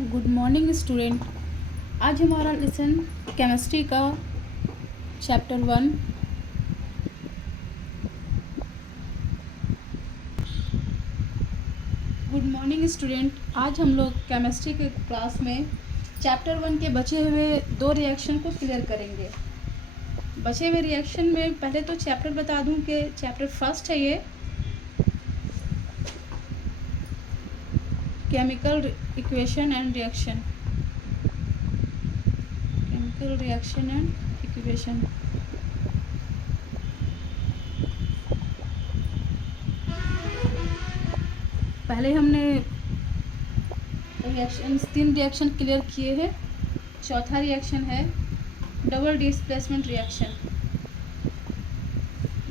Good morning student. आज हमारा lesson chemistry का चैप्टर 1। Good morning student. आज हम लोग केमिस्ट्री के क्लास में चैप्टर 1 के बचे हुए 2 रिएक्शन को क्लियर करेंगे। बचे हुए रिएक्शन में पहले तो चैप्टर बता दूं कि चैप्टर फर्स्ट है ये, chemical equation and reaction. Chemical reaction and equation. पहले हमने तीन रिएक्शन क्लियर किए हैं। चौथा रिएक्शन है double displacement reaction.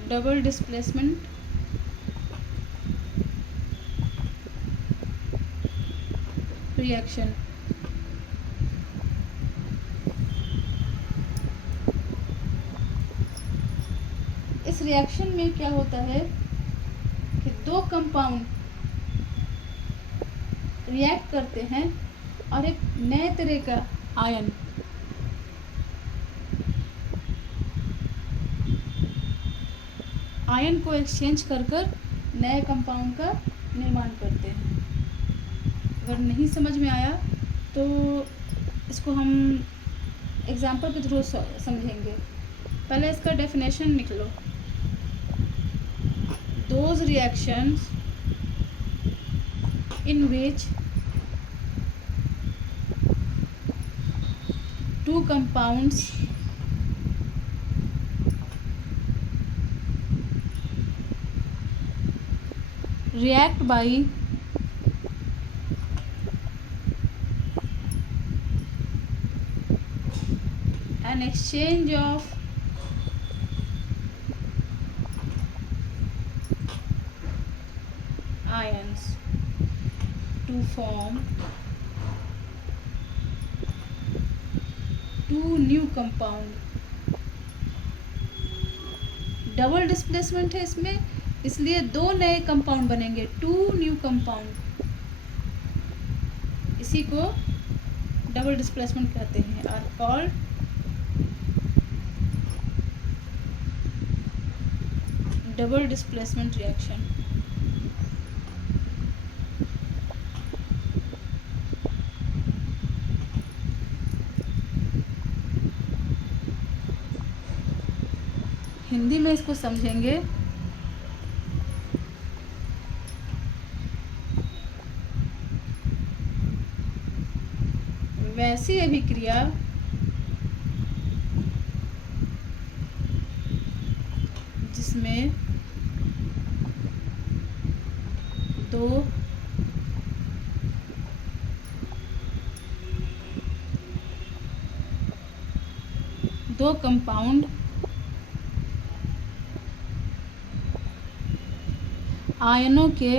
Double displacement reaction. इस रिएक्शन में क्या होता है कि दो कंपाउंड रिएक्ट करते हैं और एक नए तरह का आयन को एक्सचेंज कर नए कंपाउंड का निर्माण करते हैं। अगर नहीं समझ में आया तो इसको हम एग्जाम्पल के थ्रू समझेंगे। पहले इसका डेफिनेशन निकलो। Those reactions in which two compounds react by an exchange of ions to form two new compound। Double displacement है इसमें, इसलिए दो नए कंपाउंड बनेंगे, टू न्यू कंपाउंड। इसी को डबल डिस्प्लेसमेंट कहते हैं, are called double displacement reaction. Hindi में इसको समझेंगे। वैसी अभिक्रिया जिसमें दो कंपाउंड आयनों के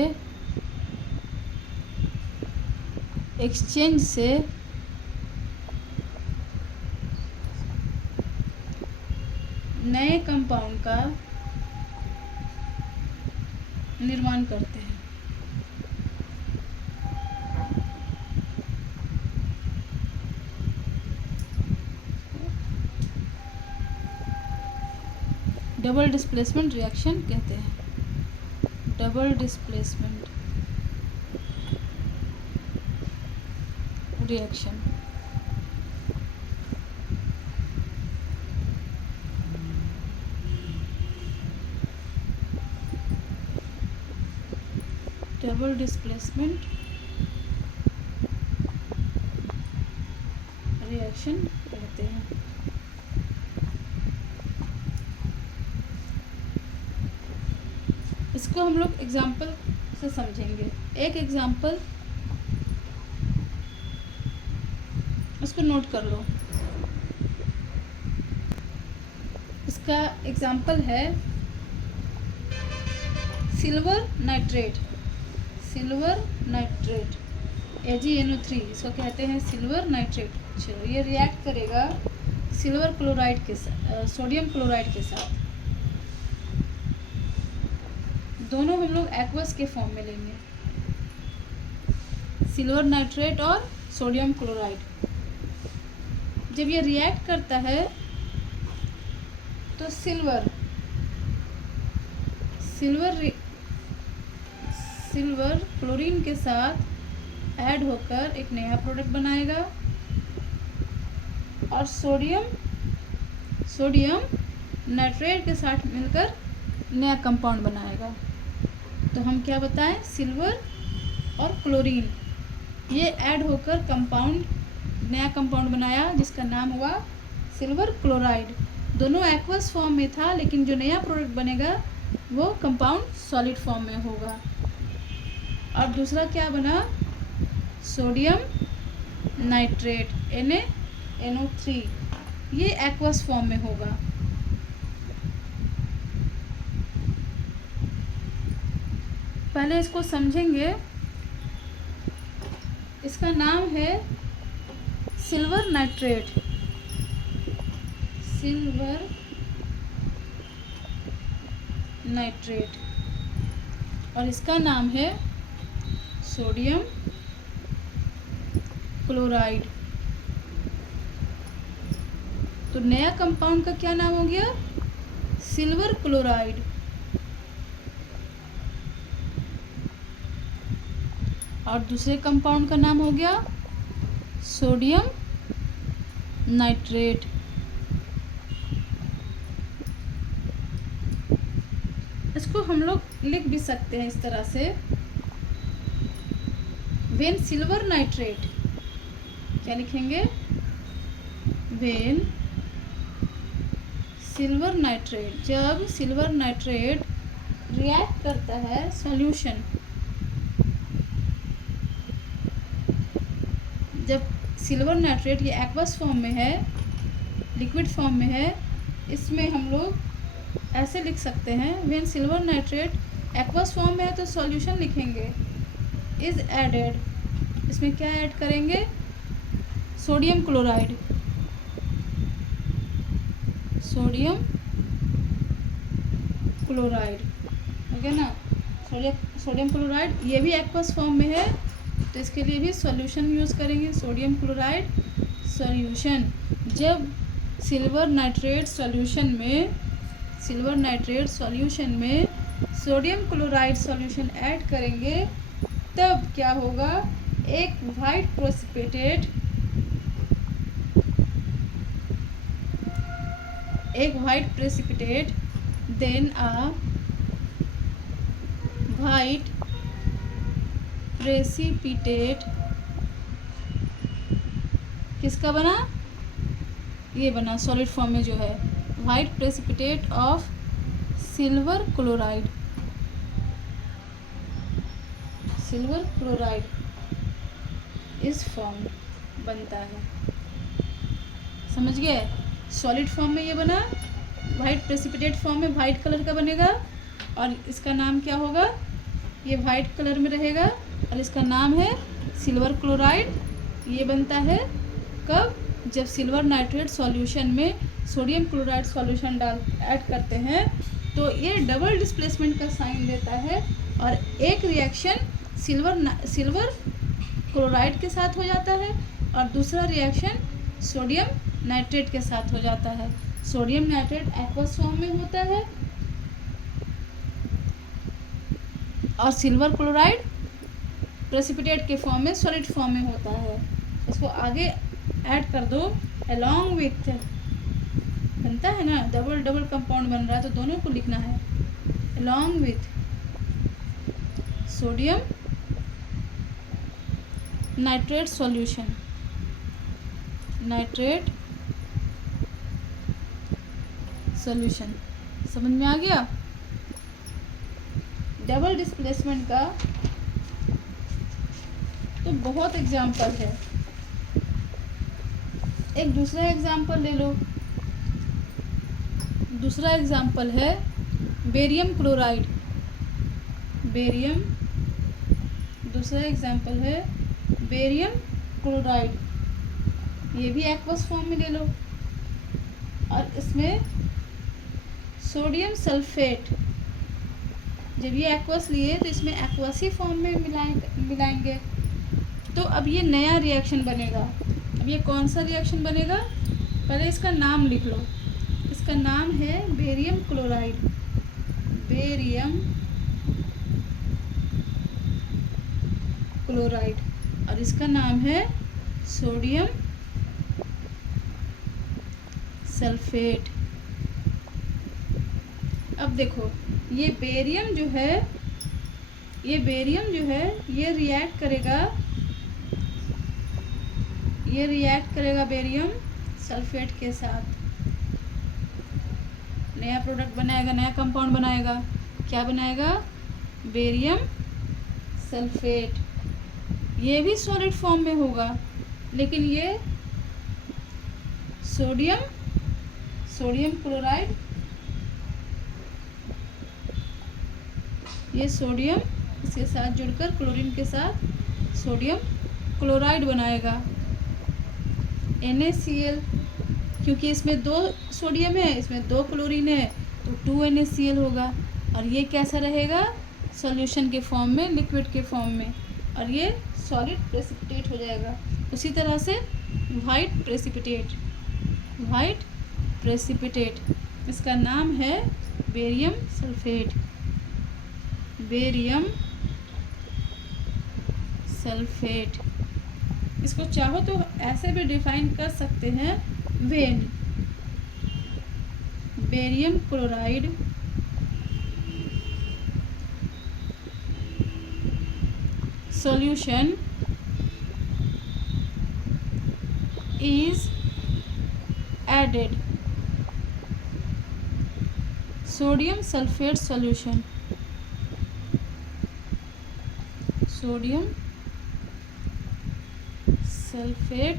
एक्सचेंज से नए कंपाउंड का निर्माण करते हैं। डबल डिस्प्लेसमेंट रिएक्शन कहते हैं। Double displacement reaction. Double displacement reaction कहते हैं। इसको हम लोग एग्जाम्पल से समझेंगे। एक एग्जाम्पल इसको नोट कर लो। इसका एग्जाम्पल है silver nitrate. Silver nitrate AgNO3, इसको कहते हैं सिल्वर नाइट्रेट। चलो, ये रिएक्ट करेगा सिल्वर क्लोराइड के साथ, सोडियम क्लोराइड के साथ। दोनों हम लोग एक्वस के फॉर्म में लेंगे, सिल्वर नाइट्रेट और सोडियम क्लोराइड। जब ये रिएक्ट करता है तो सिल्वर क्लोरीन के साथ ऐड होकर एक नया प्रोडक्ट बनाएगा और सोडियम नाइट्रेट के साथ मिलकर नया कंपाउंड बनाएगा। तो हम क्या बताएं, सिल्वर और क्लोरीन ये ऐड होकर नया कंपाउंड बनाया जिसका नाम हुआ सिल्वर क्लोराइड। दोनों एक्वस फॉर्म में था, लेकिन जो नया प्रोडक्ट बनेगा वो कंपाउंड सॉलिड फॉर्म में होगा। और दूसरा क्या बना, सोडियम नाइट्रेट NaNO3, ये एक्वस फॉर्म में होगा। पहले इसको समझेंगे। इसका नाम है सिल्वर नाइट्रेट, और इसका नाम है सोडियम क्लोराइड। तो नया कंपाउंड का क्या नाम हो गया, सिल्वर क्लोराइड। और दूसरे कंपाउंड का नाम हो गया सोडियम नाइट्रेट। इसको हम लोग लिख भी सकते हैं इस तरह से, वेन सिल्वर नाइट्रेट, क्या लिखेंगे, वेन सिल्वर नाइट्रेट, जब सिल्वर नाइट्रेट रिएक्ट करता है सॉल्यूशन, जब सिल्वर नाइट्रेट ये एक्वस फॉर्म में है, लिक्विड फॉर्म में है, इसमें हम लोग ऐसे लिख सकते हैं, when silver nitrate aqueous form में है तो सॉल्यूशन लिखेंगे इज एडेड, इसमें क्या ऐड करेंगे, सोडियम क्लोराइड, ओके ना, सोडियम क्लोराइड ये भी एक्वस फॉर्म में है तो इसके लिए भी सॉल्यूशन यूज़ करेंगे, सोडियम क्लोराइड सॉल्यूशन। जब सिल्वर नाइट्रेट सॉल्यूशन में सोडियम क्लोराइड सॉल्यूशन ऐड करेंगे तब क्या होगा, एक white precipitate then a white precipitate किसका बना, ये बना सॉलिड फॉर्म में जो है, white precipitate of silver chloride इस फॉर्म बनता है। समझ गए, सॉलिड फॉर्म में ये बना, वाइट प्रेसिपिटेट फॉर्म में वाइट कलर का बनेगा और इसका नाम क्या होगा, ये वाइट कलर में रहेगा और इसका नाम है सिल्वर क्लोराइड। ये बनता है कब, जब सिल्वर नाइट्रेट सॉल्यूशन में सोडियम क्लोराइड सॉल्यूशन ऐड करते हैं तो ये डबल डिस्प्लेसमेंट का साइन देता है और एक रिएक्शन सिल्वर क्लोराइड के साथ हो जाता है और दूसरा रिएक्शन सोडियम नाइट्रेट के साथ हो जाता है। सोडियम नाइट्रेट एक्वस फॉर्म में होता है और सिल्वर क्लोराइड प्रेसिपिटेट के फॉर्म में, सॉलिड फॉर्म में होता है। इसको आगे ऐड कर दो, अलॉन्ग विथ बनता है ना, डबल कंपाउंड बन रहा है तो दोनों को लिखना है, along with sodium nitrate solution, समझ में आ गया। डबल डिस्प्लेसमेंट का तो बहुत एग्जाम्पल है, एक दूसरा एग्जाम्पल ले लो। दूसरा एग्जाम्पल है बेरियम क्लोराइड, दूसरा एग्जाम्पल है बेरियम क्लोराइड, ये भी एक्वस फॉर्म में ले लो और इसमें सोडियम सल्फेट, जब ये एक्वस लिए तो इसमें एक्वसी फॉर्म में मिलाएंगे तो अब ये नया रिएक्शन बनेगा। अब ये कौन सा रिएक्शन बनेगा, पहले इसका नाम लिख लो। इसका नाम है बेरियम क्लोराइड। Barium chloride. और इसका नाम है सोडियम सल्फेट। अब देखो ये बेरियम जो है ये रिएक्ट करेगा बेरियम सल्फेट के साथ, नया प्रोडक्ट बनाएगा, नया कंपाउंड बनाएगा। क्या बनाएगा, बेरियम सल्फेट। ये भी सॉलिड फॉर्म में होगा, लेकिन ये सोडियम क्लोराइड, ये सोडियम इसके साथ जुड़कर क्लोरीन के साथ सोडियम क्लोराइड बनाएगा, NaCl। क्योंकि इसमें 2 सोडियम है, इसमें 2 क्लोरीन है, तो 2NaCl होगा। और ये कैसा रहेगा, सॉल्यूशन के फॉर्म में, लिक्विड के फॉर्म में, और ये सॉलिड प्रेसिपिटेट हो जाएगा। उसी तरह से वाइट प्रेसिपिटेट, इसका नाम है बेरियम सल्फेट। बेरियम सल्फेट, इसको चाहो तो ऐसे भी डिफाइन कर सकते हैं, when barium chloride solution is added, sodium sulfate solution, sodium sulphate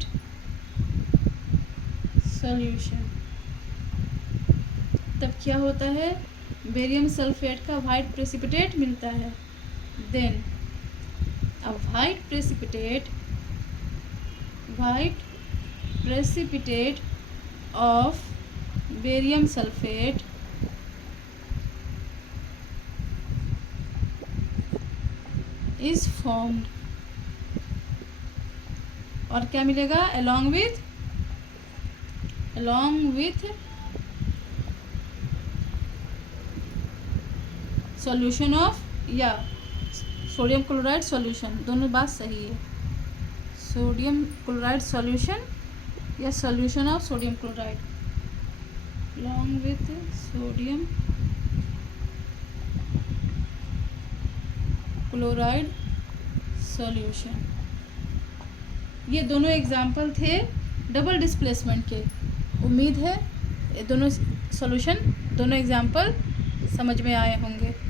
solution. तब क्या होता है, बेरियम सल्फेट का वाइट प्रेसिपिटेट मिलता है। Then a white precipitate of barium sulfate is formed। और क्या मिलेगा, along with solution of या सोडियम क्लोराइड सॉल्यूशन, दोनों बात सही है। सोडियम क्लोराइड सॉल्यूशन या solution of sodium chloride, along with sodium chloride solution. ये दोनों एग्जाम्पल थे डबल डिस्प्लेसमेंट के। उम्मीद है ये दोनों सॉल्यूशन, दोनों एग्जाम्पल समझ में आए होंगे।